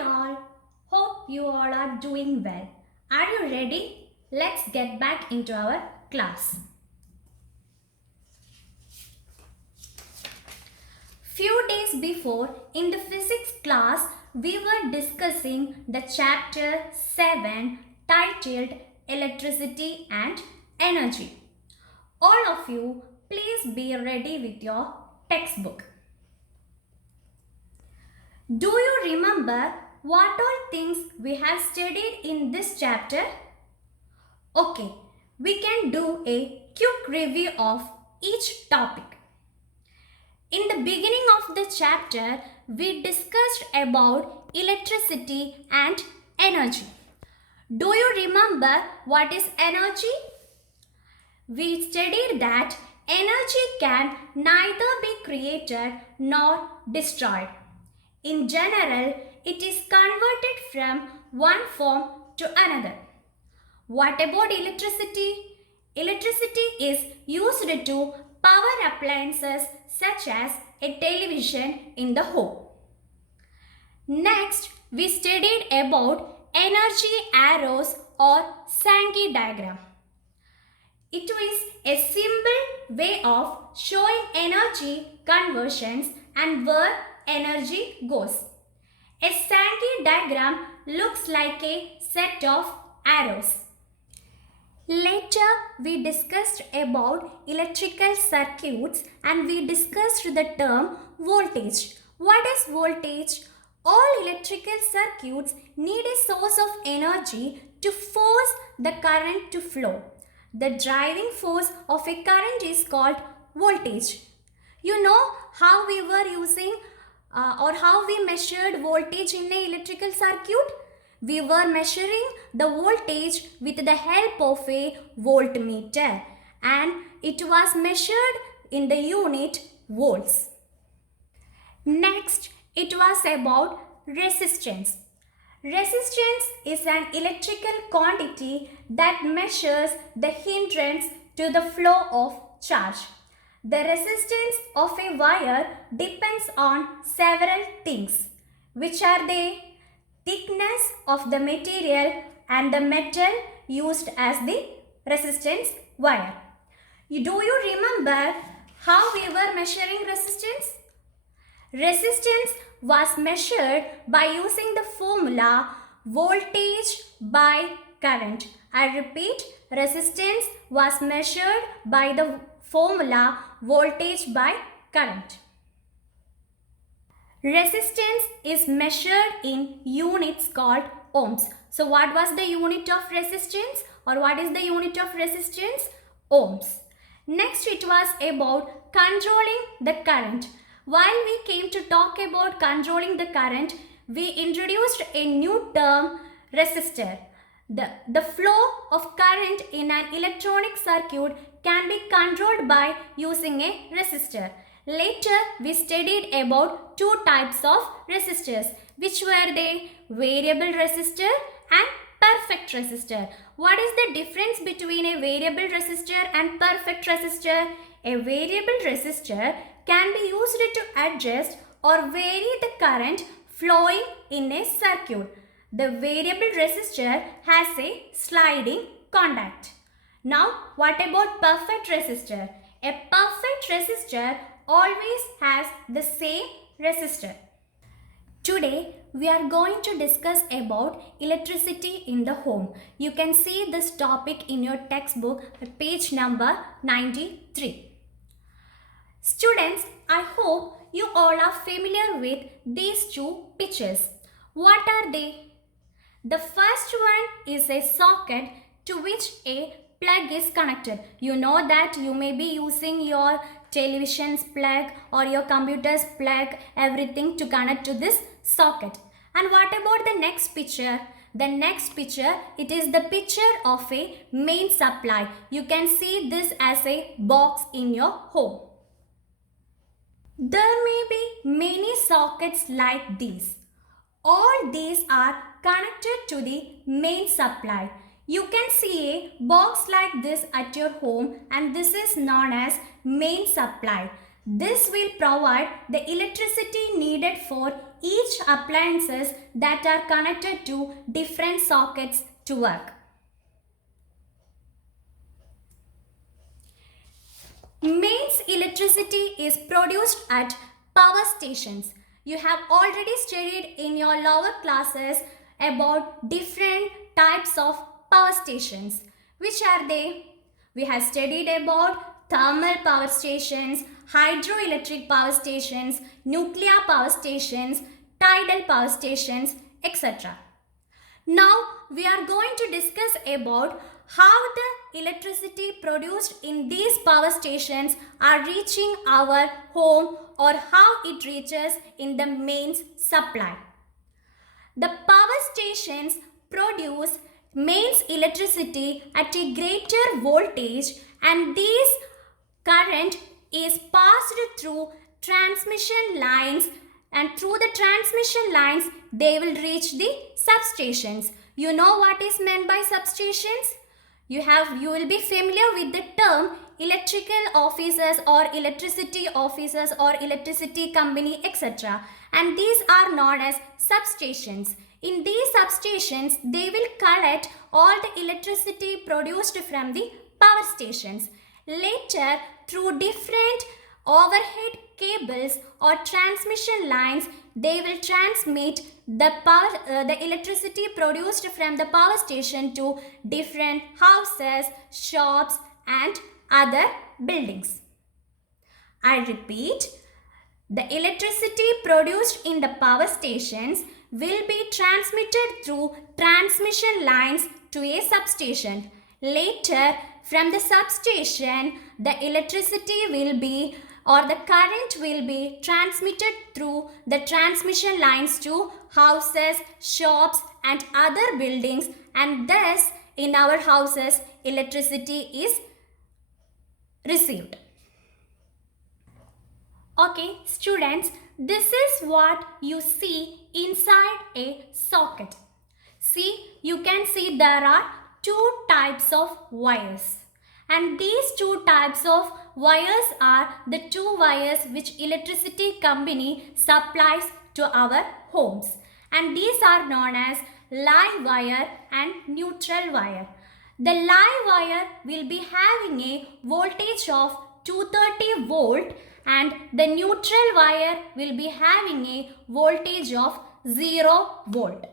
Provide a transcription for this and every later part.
Hi all, hope you all are doing well. Are you ready? Let's get back into our class. Few days before in the physics class, we were discussing the chapter 7 titled Electricity and Energy. All of you, please be ready with your textbook. Do you remember what all things we have studied in this chapter? Okay, we can do a quick review of each topic. In the beginning of the chapter, we discussed about electricity and energy. Do you remember what is energy? We studied that energy can neither be created nor destroyed. In general, it is converted from one form to another. What about electricity? Electricity is used to power appliances such as a television in the home. Next, we studied about energy arrows or Sankey diagram. It is a simple way of showing energy conversions and where energy goes. A Sankey diagram looks like a set of arrows. Later, we discussed about electrical circuits and we discussed the term voltage. What is voltage? All electrical circuits need a source of energy to force the current to flow. The driving force of a current is called voltage. You know how we were using or how we measured voltage in an electrical circuit? We were measuring the voltage with the help of a voltmeter and it was measured in the unit volts. Next, it was about resistance. Resistance is an electrical quantity that measures the hindrance to the flow of charge. The resistance of a wire depends on several things. Which are they? Thickness of the material and the metal used as the resistance wire. Do you remember how we were measuring resistance? Resistance was measured by using the formula voltage by current. I repeat, resistance was measured by the formula voltage by current. Resistance is measured in units called ohms. So what was the unit of resistance or what is the unit of resistance? Ohms. Next it was about controlling the current. While we came to talk about controlling the current, we introduced a new term, resistor. The flow of current in an electronic circuit can be controlled by using a resistor. Later, we studied about two types of resistors. Which were they? Variable resistor and perfect resistor. What is the difference between a variable resistor and perfect resistor? A variable resistor can be used to adjust or vary the current flowing in a circuit. The variable resistor has a sliding contact. Now, what about perfect resistor? A perfect resistor always has the same resistor. Today, we are going to discuss about electricity in the home. You can see this topic in your textbook at page number 93. Students, I hope you all are familiar with these two pictures. What are they? The first one is a socket to which a plug is connected. You know that you may be using your television's plug or your computer's plug, everything to connect to this socket. And what about the next picture? The next picture, it is the picture of a main supply. You can see this as a box in your home. There may be many sockets like these. All these are connected to the main supply. You can see a box like this at your home and this is known as main supply. This will provide the electricity needed for each appliances that are connected to different sockets to work. Mains electricity is produced at power stations. You have already studied in your lower classes about different types of power stations. Which are they? We have studied about thermal power stations, hydroelectric power stations, nuclear power stations, tidal power stations, etc. Now we are going to discuss about how the electricity produced in these power stations are reaching our home or how it reaches in the mains supply. The power stations produce mains electricity at a greater voltage, and this current is passed through transmission lines, and through the transmission lines they will reach the substations. You know what is meant by substations? You will be familiar with the term electrical offices or electricity offices or electricity company, etc. And these are known as substations. In these substations, they will collect all the electricity produced from the power stations. Later, through different overhead cables or transmission lines, they will transmit the electricity produced from the power station to different houses, shops and other buildings. I repeat, the electricity produced in the power stations will be transmitted through transmission lines to a substation. Later, from the substation, the electricity will be or the current will be transmitted through the transmission lines to houses, shops and other buildings, and thus in our houses electricity is received. Okay, students, this is what you see inside a socket. See, you can see there are two types of wires. And these two types of wires are the two wires which electricity company supplies to our homes. And these are known as live wire and neutral wire. The live wire will be having a voltage of 230 volt and the neutral wire will be having a voltage of 0 volt.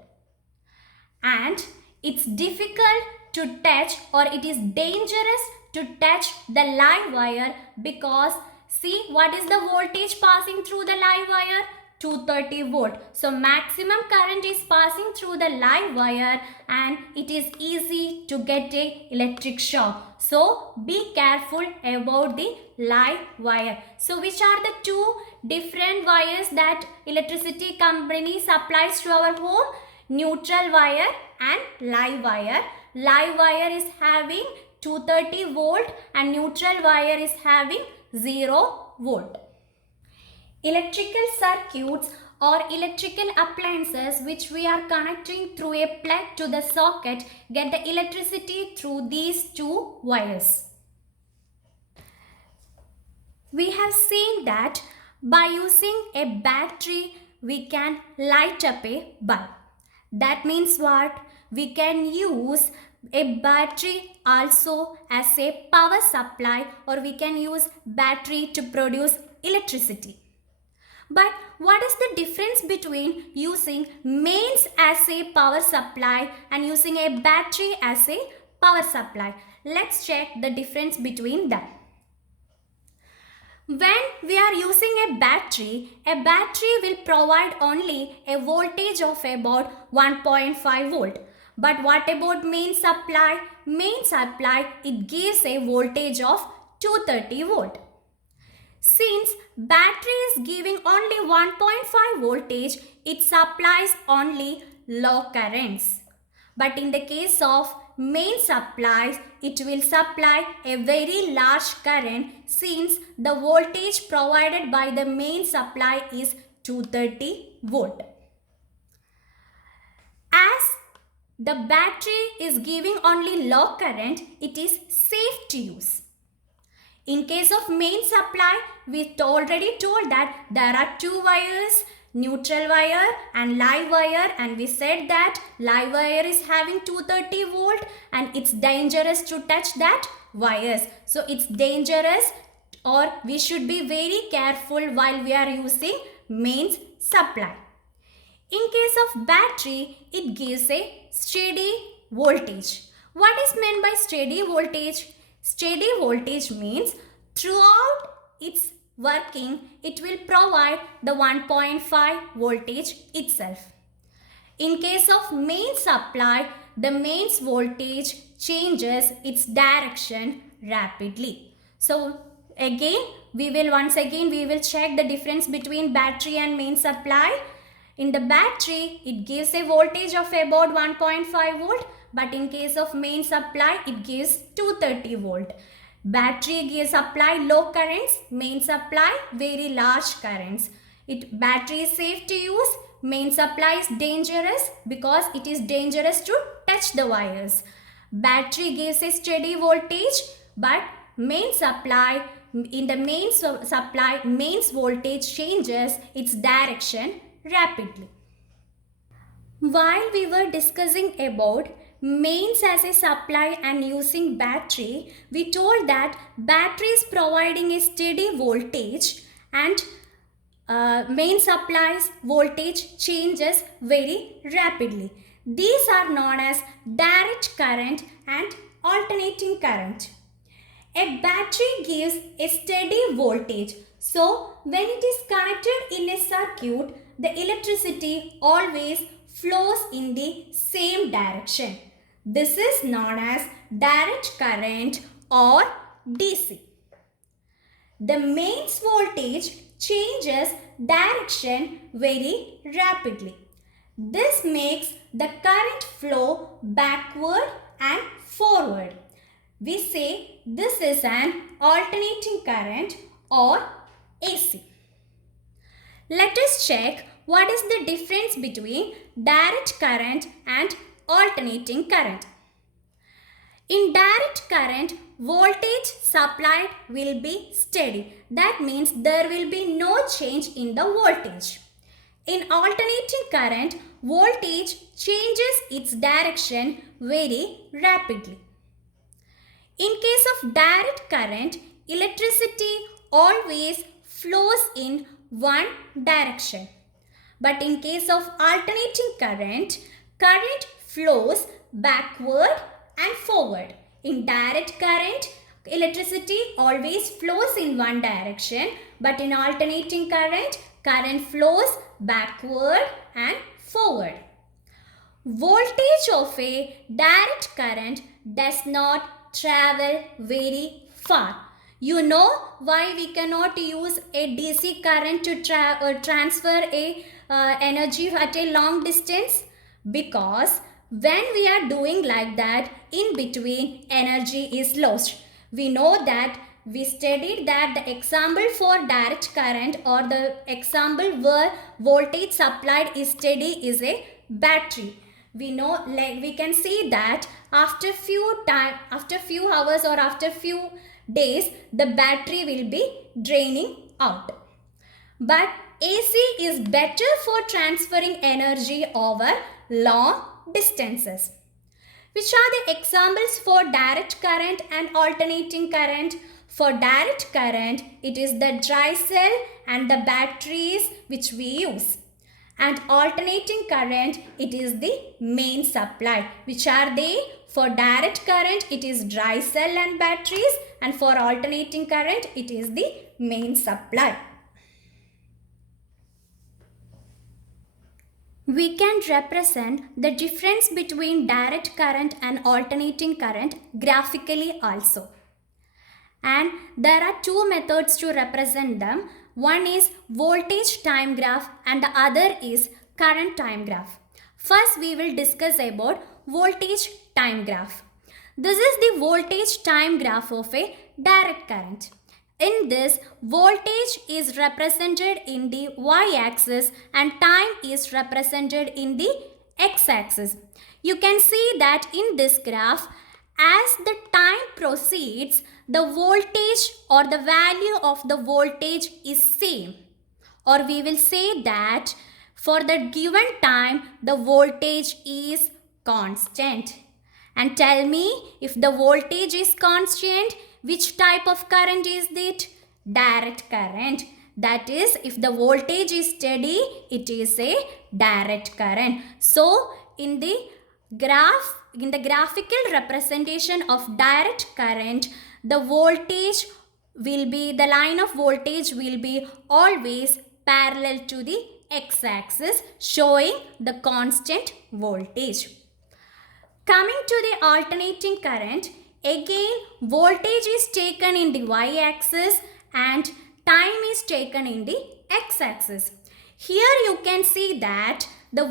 And it's difficult to touch or it is dangerous to touch the live wire because see what is the voltage passing through the live wire? 230 volt. So maximum current is passing through the live wire and it is easy to get a electric shock. So be careful about the live wire. So which are the two different wires that electricity company supplies to our home? Neutral wire and live wire. Live wire is having 230 volt and neutral wire is having 0 volt. Electrical circuits or electrical appliances which we are connecting through a plug to the socket get the electricity through these two wires. We have seen that by using a battery we can light up a bulb. That means what? We can use a battery also as a power supply, or we can use battery to produce electricity. But what is the difference between using mains as a power supply and using a battery as a power supply? Let's check the difference between them. When we are using a battery will provide only a voltage of about 1.5 volt. But what about main supply? Main supply, it gives a voltage of 230 volt. Since battery is giving only 1.5 voltage, it supplies only low currents. But in the case of main supplies, it will supply a very large current since the voltage provided by the main supply is 230 volt. As the battery is giving only low current, it is safe to use. In case of main supply, we already told that there are two wires neutral wire and live wire, and we said that live wire is having 230 volt and it's dangerous to touch that wires. So it's dangerous, or we should be very careful while we are using mains supply. In case of battery, it gives a steady voltage. What is meant by steady voltage? Steady voltage means throughout its working, it will provide the 1.5 voltage itself. In case of main supply, the mains voltage changes its direction rapidly. So again, we will check the difference between battery and main supply. In the battery, it gives a voltage of about 1.5 volt, but in case of main supply, it gives 230 volt. Battery gives supply low currents, main supply very large currents. Battery is safe to use, main supply is dangerous because it is dangerous to touch the wires. Battery gives a steady voltage, but main supply, in the main supply, mains voltage changes its direction rapidly. While we were discussing about mains as a supply and using battery, we told that battery is providing a steady voltage and main supply's voltage changes very rapidly. These are known as direct current and alternating current. A battery gives a steady voltage. So, when it is connected in a circuit, the electricity always flows in the same direction. This is known as direct current or DC. The mains voltage changes direction very rapidly. This makes the current flow backward and forward. We say this is an alternating current or AC. Let us check what is the difference between direct current and alternating current. In direct current, voltage supplied will be steady. That means there will be no change in the voltage. In alternating current, voltage changes its direction very rapidly. In case of direct current, electricity always flows in one direction. But in case of alternating current, current flows backward and forward. In direct current, electricity always flows in one direction, but in alternating current, current flows backward and forward. Voltage of a direct current does not travel very far. You know why we cannot use a DC current to transfer a energy at a long distance? Because when we are doing like that, in between energy is lost. We know that we studied that the example for direct current or the example where voltage supplied is steady is a battery. We know, like we can see that after few hours or after few days, the battery will be draining out. But AC is better for transferring energy over long distances. Which are the examples for direct current and alternating current? For direct current, it is the dry cell and the batteries which we use. And alternating current, it is the main supply. Which are they? For direct current, it is dry cell and batteries, and for alternating current, it is the main supply. We can represent the difference between direct current and alternating current graphically also. And there are two methods to represent them. One is voltage time graph and the other is current time graph. First, we will discuss about voltage time graph. This is the voltage time graph of a direct current. In this, voltage is represented in the y-axis and time is represented in the x-axis. You can see that in this graph, as the time proceeds, the voltage or the value of the voltage is same. or we will say that for the given time the voltage is constant. And tell me, if the voltage is constant, which type of current is it? Direct current. That is, if the voltage is steady, it is a direct current. So, in the graphical representation of direct current, the line of voltage will be always parallel to the x-axis, showing the constant voltage. Coming to the alternating current, again voltage is taken in the y-axis and time is taken in the x-axis. Here you can see that the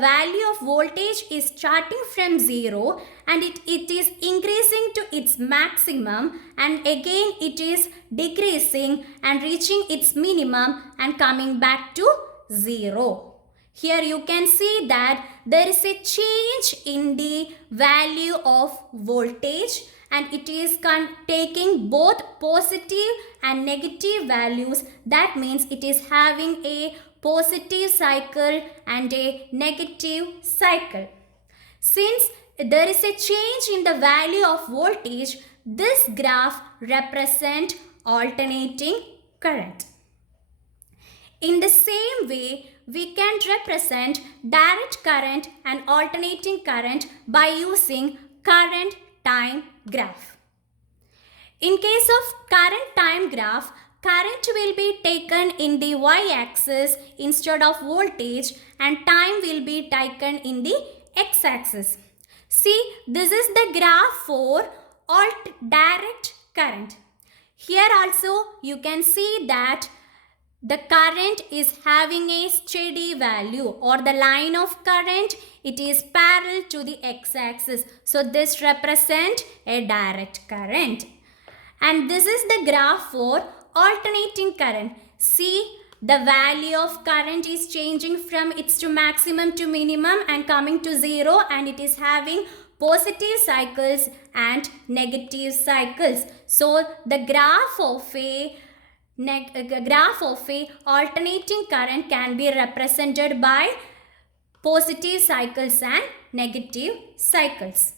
value of voltage is starting from 0 and it is increasing to its maximum, and again it is decreasing and reaching its minimum and coming back to 0. Here you can see that there is a change in the value of voltage, and it is taking both positive and negative values. That means it is having a positive cycle and a negative cycle. Since there is a change in the value of voltage, this graph represents alternating current. In the same way, we can represent direct current and alternating current by using current time graph. In case of current time graph, current will be taken in the y-axis instead of voltage, and time will be taken in the x-axis. See, this is the graph for direct current. Here also you can see that the current is having a steady value, or the line of current, it is parallel to the x-axis. So this represents a direct current. And this is the graph for alternating current. See, the value of current is changing from its to maximum to minimum and coming to 0, and it is having positive cycles and negative cycles. So the graph of a alternating current can be represented by positive cycles and negative cycles.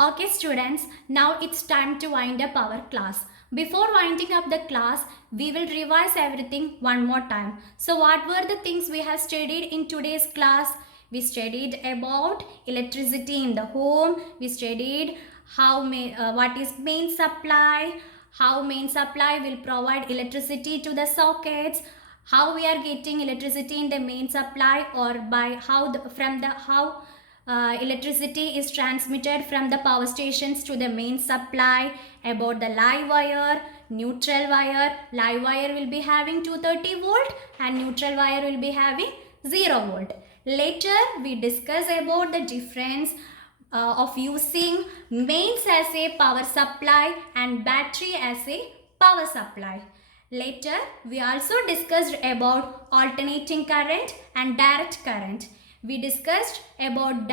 Okay students, now it's time to wind up our class. Before winding up the class, we will revise everything one more time. So what were the things we have studied in today's class? We studied about electricity in the home. We studied what is main supply, how main supply will provide electricity to the sockets, how we are getting electricity in the main supply, or by how electricity is transmitted from the power stations to the main supply, about the live wire, neutral wire. Live wire will be having 230 volt and neutral wire will be having 0 volt. Later we discuss about the difference of using mains as a power supply and battery as a power supply. Later, we also discussed about alternating current and direct current. We discussed about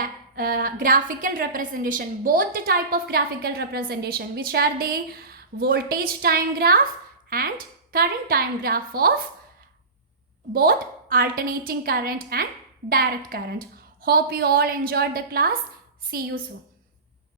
graphical representation, both the type of graphical representation, which are the voltage time graph and current time graph of both alternating current and direct current. Hope you all enjoyed the class. See you soon.